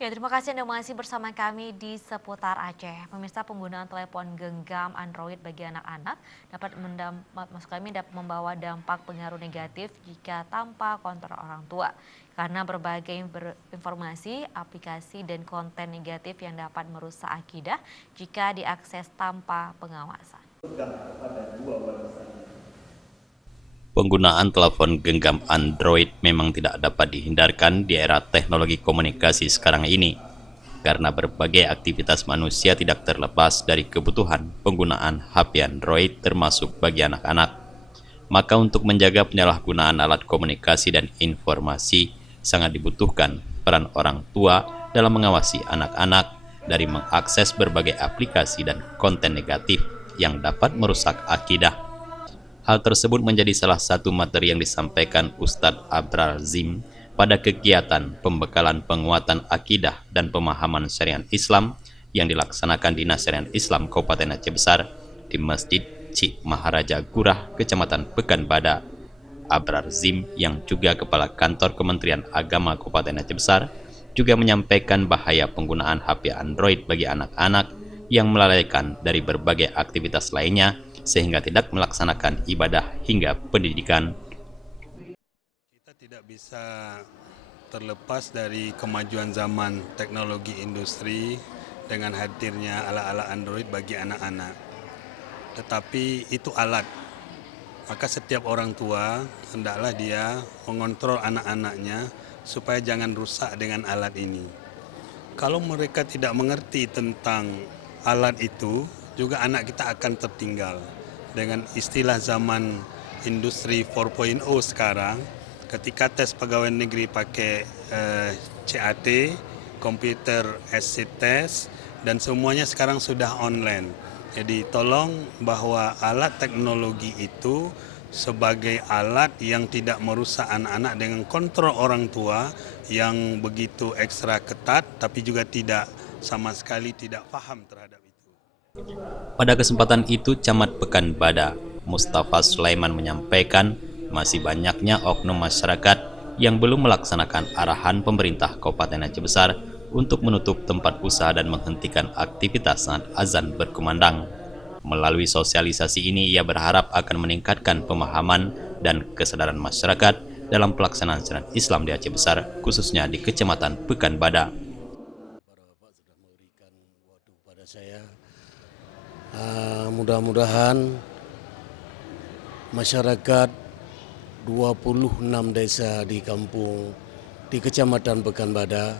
Ya, terima kasih Anda masih bersama kami di seputar Aceh. Pemirsa, penggunaan telepon genggam Android bagi anak-anak dapat maksud kami dapat membawa dampak pengaruh negatif jika tanpa kontrol orang tua. Karena berbagai informasi, aplikasi, dan konten negatif yang dapat merusak akidah jika diakses tanpa pengawasan. Penggunaan telepon genggam Android memang tidak dapat dihindarkan di era teknologi komunikasi sekarang ini, karena berbagai aktivitas manusia tidak terlepas dari kebutuhan penggunaan HP Android termasuk bagi anak-anak. Maka untuk menjaga penyalahgunaan alat komunikasi dan informasi, sangat dibutuhkan peran orang tua dalam mengawasi anak-anak dari mengakses berbagai aplikasi dan konten negatif yang dapat merusak akidah. Hal tersebut menjadi salah satu materi yang disampaikan Ustadz Abrar Zim pada kegiatan pembekalan penguatan akidah dan pemahaman syariat Islam yang dilaksanakan Dinas Syariat Islam Kabupaten Aceh Besar di Masjid Cik Maharaja Gurah, Kecamatan Pekanbadak. Abrar Zim yang juga Kepala Kantor Kementerian Agama Kabupaten Aceh Besar juga menyampaikan bahaya penggunaan HP Android bagi anak-anak yang melalaikan dari berbagai aktivitas lainnya sehingga tidak melaksanakan ibadah hingga pendidikan. Kita tidak bisa terlepas dari kemajuan zaman teknologi industri dengan hadirnya alat-alat Android bagi anak-anak. Tetapi itu alat, maka setiap orang tua hendaklah dia mengontrol anak-anaknya supaya jangan rusak dengan alat ini. Kalau mereka tidak mengerti tentang alat itu, juga anak kita akan tertinggal. Dengan istilah zaman industri 4.0 sekarang, ketika tes pegawai negeri pakai CAT, computer assist test, dan semuanya sekarang sudah online. Jadi tolong bahwa alat teknologi itu sebagai alat yang tidak merusak anak-anak dengan kontrol orang tua yang begitu ekstra ketat, tapi juga tidak sama sekali tidak paham terhadap itu. Pada kesempatan itu, Camat Pekanbadak, Mustafa Sulaiman menyampaikan masih banyaknya oknum masyarakat yang belum melaksanakan arahan pemerintah Kabupaten Aceh Besar untuk menutup tempat usaha dan menghentikan aktivitas saat azan berkumandang. Melalui sosialisasi ini, ia berharap akan meningkatkan pemahaman dan kesadaran masyarakat dalam pelaksanaan syariat Islam di Aceh Besar, khususnya di Kecamatan Pekanbadak. Bapak sudah memberikan waktu kepada saya. Mudah-mudahan masyarakat 26 desa di kampung di Kecamatan Pekanbadak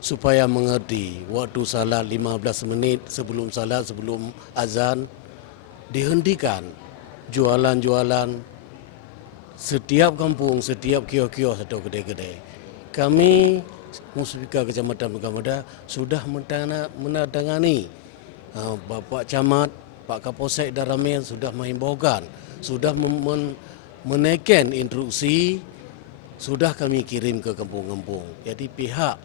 supaya mengerti waktu salat 15 menit sebelum salat, sebelum azan dihentikan jualan-jualan setiap kampung, setiap kios-kios atau kedai-kedai. Kami Muspika Kecamatan Pekanbadak sudah menandatangani Bapak Camat, Pak Kapolsek dan Ramil sudah mengimbaukan, sudah menaikkan instruksi, sudah kami kirim ke kampung-kampung. Jadi pihak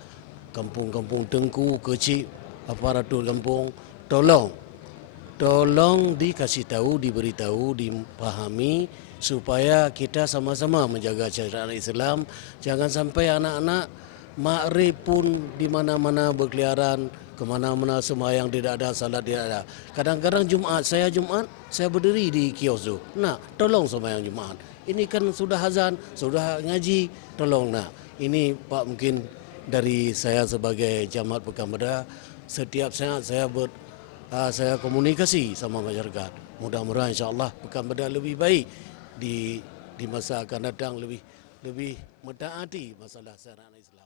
kampung-kampung Tengku, Kecik, aparatur kampung, tolong dikasih tahu, diberitahu, dipahami supaya kita sama-sama menjaga syariat Islam. Jangan sampai anak-anak makrif pun di mana-mana berkeliaran, kemana-mana sembahyang tidak ada, salat tidak ada. Kadang-kadang Jumat, saya berdiri di kios tu. Nah, tolong sembahyang Jumat. Ini kan sudah azan, sudah ngaji, tolong nak. Ini Pak mungkin dari saya sebagai Camat Pekanbadak, setiap saat saya komunikasi sama masyarakat. Mudah-mudahan insya-Allah Pekanbadak lebih baik di masa akan datang, lebih mentaati masalah syariat Islam.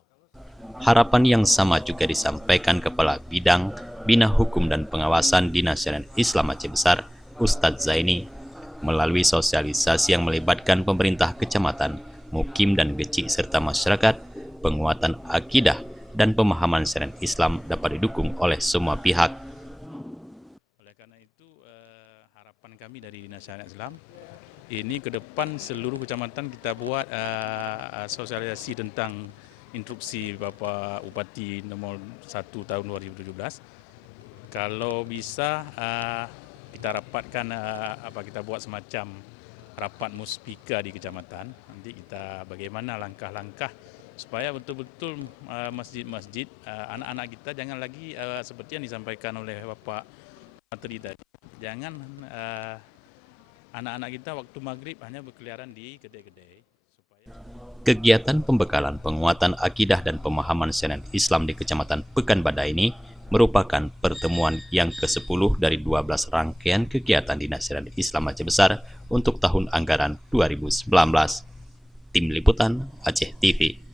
Harapan yang sama juga disampaikan Kepala Bidang Bina Hukum dan Pengawasan Dinas Syariat Islam Aceh Besar, Ustadz Zaini, melalui sosialisasi yang melibatkan pemerintah kecamatan, mukim dan gecik serta masyarakat. Penguatan akidah dan pemahaman syariat Islam dapat didukung oleh semua pihak. Oleh karena itu harapan kami dari Dinas Syariat Islam ini ke depan seluruh kecamatan kita buat sosialisasi tentang instruksi Bapak Bupati nomor 1 tahun 2017. Kalau bisa kita rapatkan kita buat semacam rapat muspika di kecamatan. Nanti kita bagaimana langkah-langkah supaya betul-betul masjid-masjid anak-anak kita jangan lagi seperti yang disampaikan oleh Bapak Menteri tadi, jangan anak-anak kita waktu maghrib hanya berkeliaran di kedai-kedai. Kegiatan pembekalan penguatan akidah dan pemahaman syariat Islam di Kecamatan Pekanbadak ini merupakan pertemuan yang ke-10 dari 12 rangkaian kegiatan Dinas Syariat Islam Aceh Besar untuk tahun anggaran 2019. Tim Liputan Aceh TV.